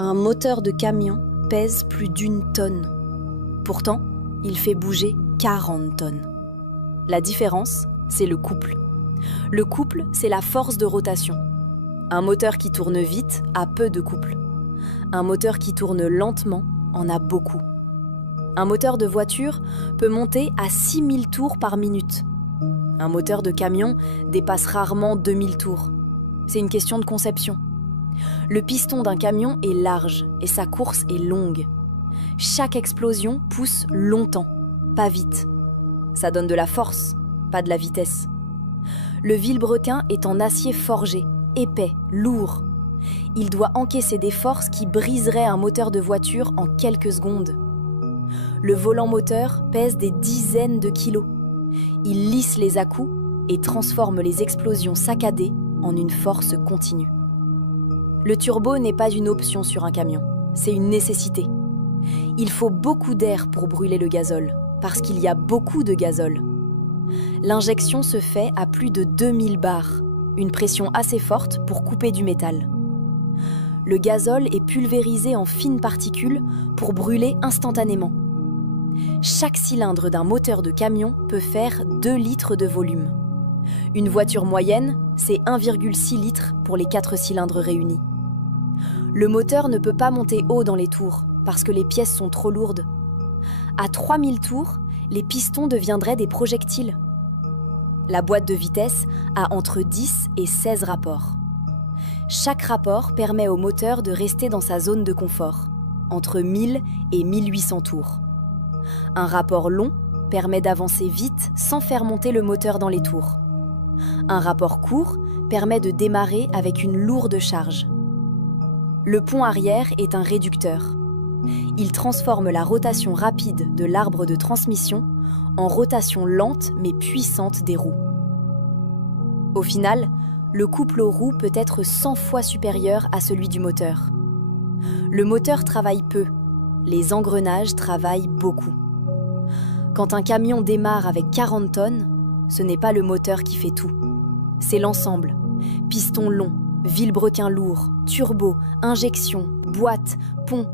Un moteur de camion pèse plus d'1 tonne. Pourtant, il fait bouger 40 tonnes. La différence, c'est le couple. Le couple, c'est la force de rotation. Un moteur qui tourne vite a peu de couple. Un moteur qui tourne lentement en a beaucoup. Un moteur de voiture peut monter à 6000 tours par minute. Un moteur de camion dépasse rarement 2000 tours. C'est une question de conception. Le piston d'un camion est large et sa course est longue. Chaque explosion pousse longtemps, pas vite. Ça donne de la force, pas de la vitesse. Le vilebrequin est en acier forgé, épais, lourd. Il doit encaisser des forces qui briseraient un moteur de voiture en quelques secondes. Le volant moteur pèse des dizaines de kilos. Il lisse les à-coups et transforme les explosions saccadées en une force continue. Le turbo n'est pas une option sur un camion, c'est une nécessité. Il faut beaucoup d'air pour brûler le gazole, parce qu'il y a beaucoup de gazole. L'injection se fait à plus de 2000 bars, une pression assez forte pour couper du métal. Le gazole est pulvérisé en fines particules pour brûler instantanément. Chaque cylindre d'un moteur de camion peut faire 2 litres de volume. Une voiture moyenne, c'est 1,6 litres pour les 4 cylindres réunis. Le moteur ne peut pas monter haut dans les tours parce que les pièces sont trop lourdes. À 3000 tours, les pistons deviendraient des projectiles. La boîte de vitesse a entre 10 et 16 rapports. Chaque rapport permet au moteur de rester dans sa zone de confort, entre 1000 et 1800 tours. Un rapport long permet d'avancer vite sans faire monter le moteur dans les tours. Un rapport court permet de démarrer avec une lourde charge. Le pont arrière est un réducteur. Il transforme la rotation rapide de l'arbre de transmission en rotation lente mais puissante des roues. Au final, le couple aux roues peut être 100 fois supérieur à celui du moteur. Le moteur travaille peu, les engrenages travaillent beaucoup. Quand un camion démarre avec 40 tonnes, ce n'est pas le moteur qui fait tout. C'est l'ensemble. Piston long, vilebrequin lourd, turbo, injection, boîte, pont,